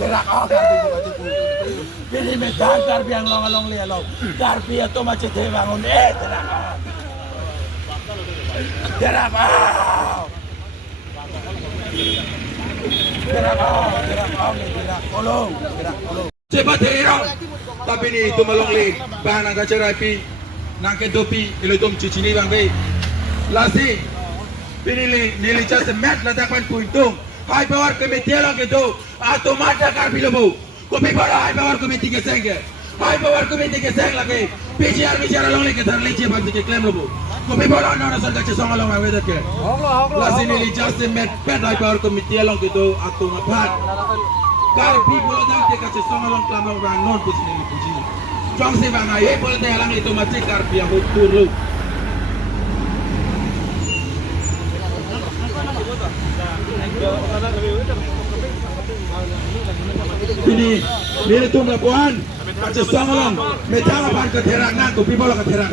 Terak karbi bukan tipu. Bini metang karbi yang long lialo. Karbi itu macam bangun terak. Terak kolong. Cepat terang. Tapi ni itu malongli. Bahan angkat cerapi. Nangke dopi. Ilo itu cuci ni bang bay. Lasi. Bini nili just mat ladakan puitung. High power committee lang itu. Atau mata karbi lobo. Kopi pada high power committee ke seng. High power committee ke seng lagi. PCR long ke thar lice bang ke claim lobo. Kopi pada na nasal kaca song long awet ke. Lasi nili just mat high power committee lang itu. Atau mapat. Karbi bola dang te kaca song long claim long bang non puji nili puji. Jong se bang ay bola te lang itu macam karbi yang utur lu. Ini tuh melakukan macam songolong, metang apa ke terak nang, kopi bola ke terak.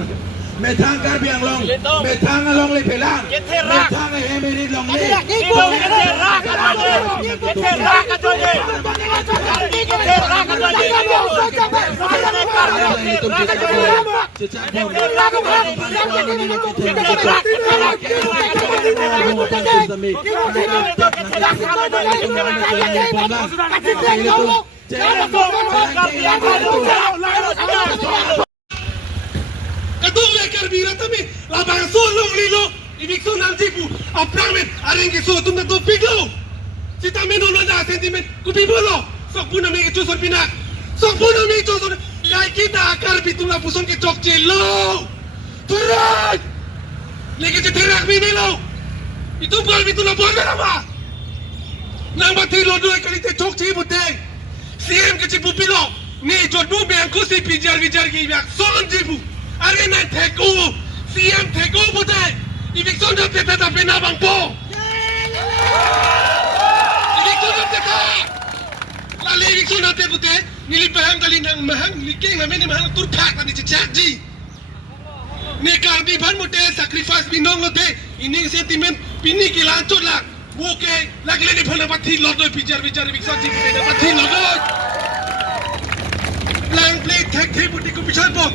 Metang karbi yang long, metang long le pelang, metang emiri long le. Kadung lekar bira tapi labangan sulung lilo ibiksu nantipu apramet arenge so tum na piglo sita meno nada sentiment kupi bolo sok puna me itu sor pinak sok puna me itu sor kai kita akar bituna puson ke chok chelo turai leke je terak bini lo itu bal bituna boleh apa nang bati lo dua kali te chok chi buteng CM ke cipu pilo ni jodoh biang kusi pijar ki biak son cipu arena teko CM teko buteng ibikson dah peta tapi nabang po ibikson dah peta lalu ibikson dah peta buteng nili bahang kali nang mahang likeng namen mahang turpak tadi cicaji ni karbi ban mute sacrifice binong lote ini sentimen pini kilancut lah oke lagi dapat hilot doi pijar ibikson cipu dapat hilot doi lang play tag buti ko pisan po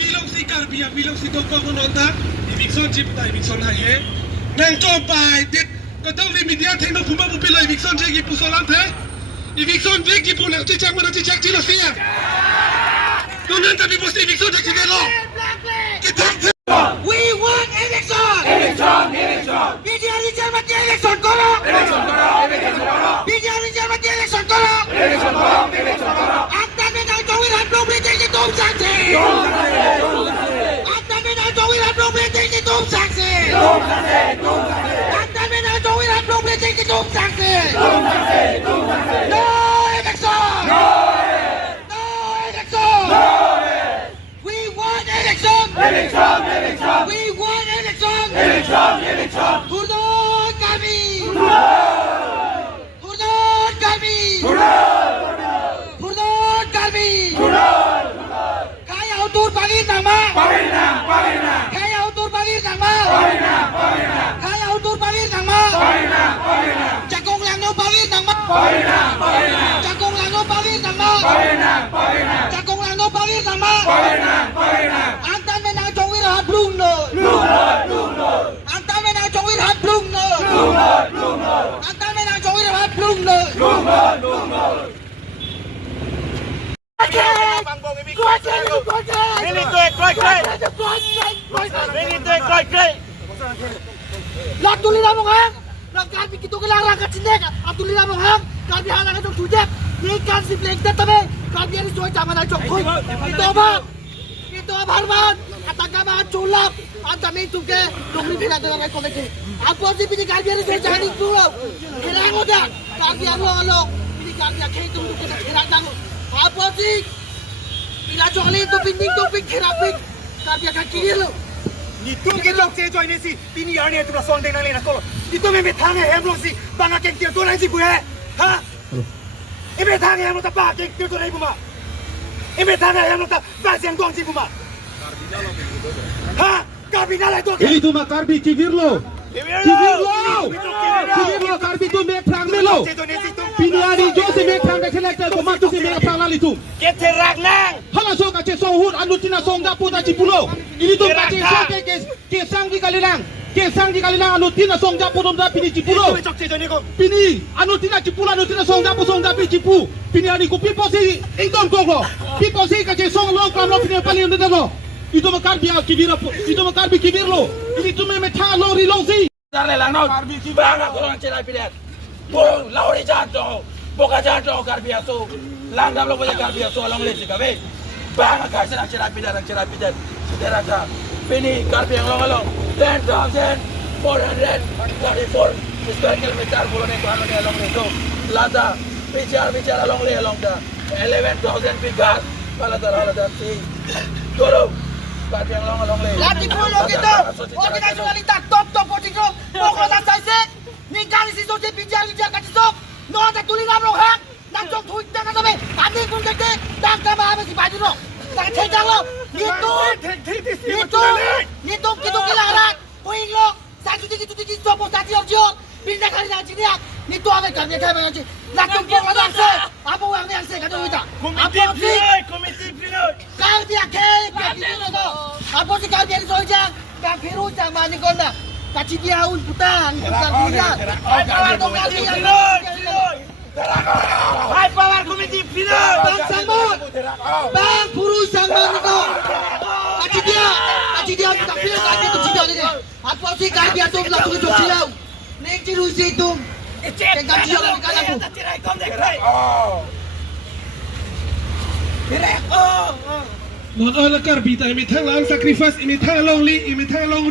bilong si karbi bilong si dokong nonta ibikson cipu ta ibikson haye nang coba dit kadang di media tekno puma pupila ibikson cegi pusolan pe ibikson vegi puna cicak mana cicak cilo siap tunan tapi bos ibikson cek cilo kita we want election bijar mati election kolong bijar mati election kolong akta menang jowiran belum berhenti tum saksi akta menang jowiran belum berhenti tum saksi akta menang jowiran belum berhenti tum saksi no election we want election we want election Hurdon kami kaya utur pagir nama kaya utur pagir nama cakong langno pagir nama cakong langno pagir nama antan menang jongwir hablung no antan menang jongwir hablung no antan menang jongwir hablung no Lah tuli na mong hang, nagkarbi kito kailangan katsindek, at tuli na mong hang, karbi hang na itong sujek, ikan si Blake tabi, karbi yan isuhay tama na jokoy, ito ba harman, at ang mga chulap, ang dami tuke, lumipin natin ang rekomendasi. Ako si pinikarbi yan isuhay tama ng tulaw, kailangan ko na, karbi yan lo, pinikarbi yan kayo tumulong ka na kailangan ko. Ako si, pinadyo ka rin tuping, kirapin, karbi yan kakigilo. Itu kita join ini si ini ane tu rasong dengan lena kolo. Itu memang tangga hemlong si bangga keng tiap tuan si buhe, ha? Ini tangga hemlong tak bah keng tiap tuan ibu ma. Ini tangga hemlong tak bahasa yang tuan si ibu ma. Ha? Karbi nala itu. Ini tu mak karbi kibir lo. Kibirlo karbi tu mek prang melo. Piniari jo se mek prang ka selector ko matu se mek prang lali tu. Keterak nang. Hala so ka che so hut anutina songda puta cipulo. Ini tu ka che so ke sang di kalilang. Ke sang di kalilang anutina songda puta da pini cipulo. Pini anutina cipulo anutina songda pini cipu. Pini ani ku pipo si ington konglo. Pipo si ka che song long kam lo pini pali unde do. Itu makar biar kibirlo. Ini tu me tha lori long si. Darle lang no. Banga ko lang cherai pidet. Puro lauri janto. Boka janto karbia so. Lang dam lo boleh karbia so long le sikabe. Banga ka cherai pidet. Derata. Pini karbia long 10,434 square kilometer boleh ko long le long le so. Lada bicara long le long da 11,000 bigas. Lada si. Toro. Karbia long le. Lati pulo gitu. Organizasionalitas top potiko. Pokoknya saya ni kali si soje bijar kacisok. No ada tulis apa hak. Nak jok tuit dengan sampai. Tadi pun kete. Tak sama apa si baju lo. Tak cekang lo. Itu kita kelaran. Puing lo. Sakit gitu sopo sakit orjo. Pindah kali nak sini. Itu apa kan dia kayak macam. Nak jok orang se. Apa orang yang se kata kita. Komiti pilot. Kau dia kayak gitu tu. Apa sih kau dia soja. Kau biru jangan main kona. Kaci dia un putang, dia. High power committee pilot. Bang Sambut. Bang Puru Sambut itu. Kaci dia tak pilot lagi tu cina ni. Apa sih kau dia tu lalu tu cina. Nek ciru itu. Kaci dia lalu kalah tu. Non ala karbi ta imi thang lang sacrifice imi thang long li imi thang long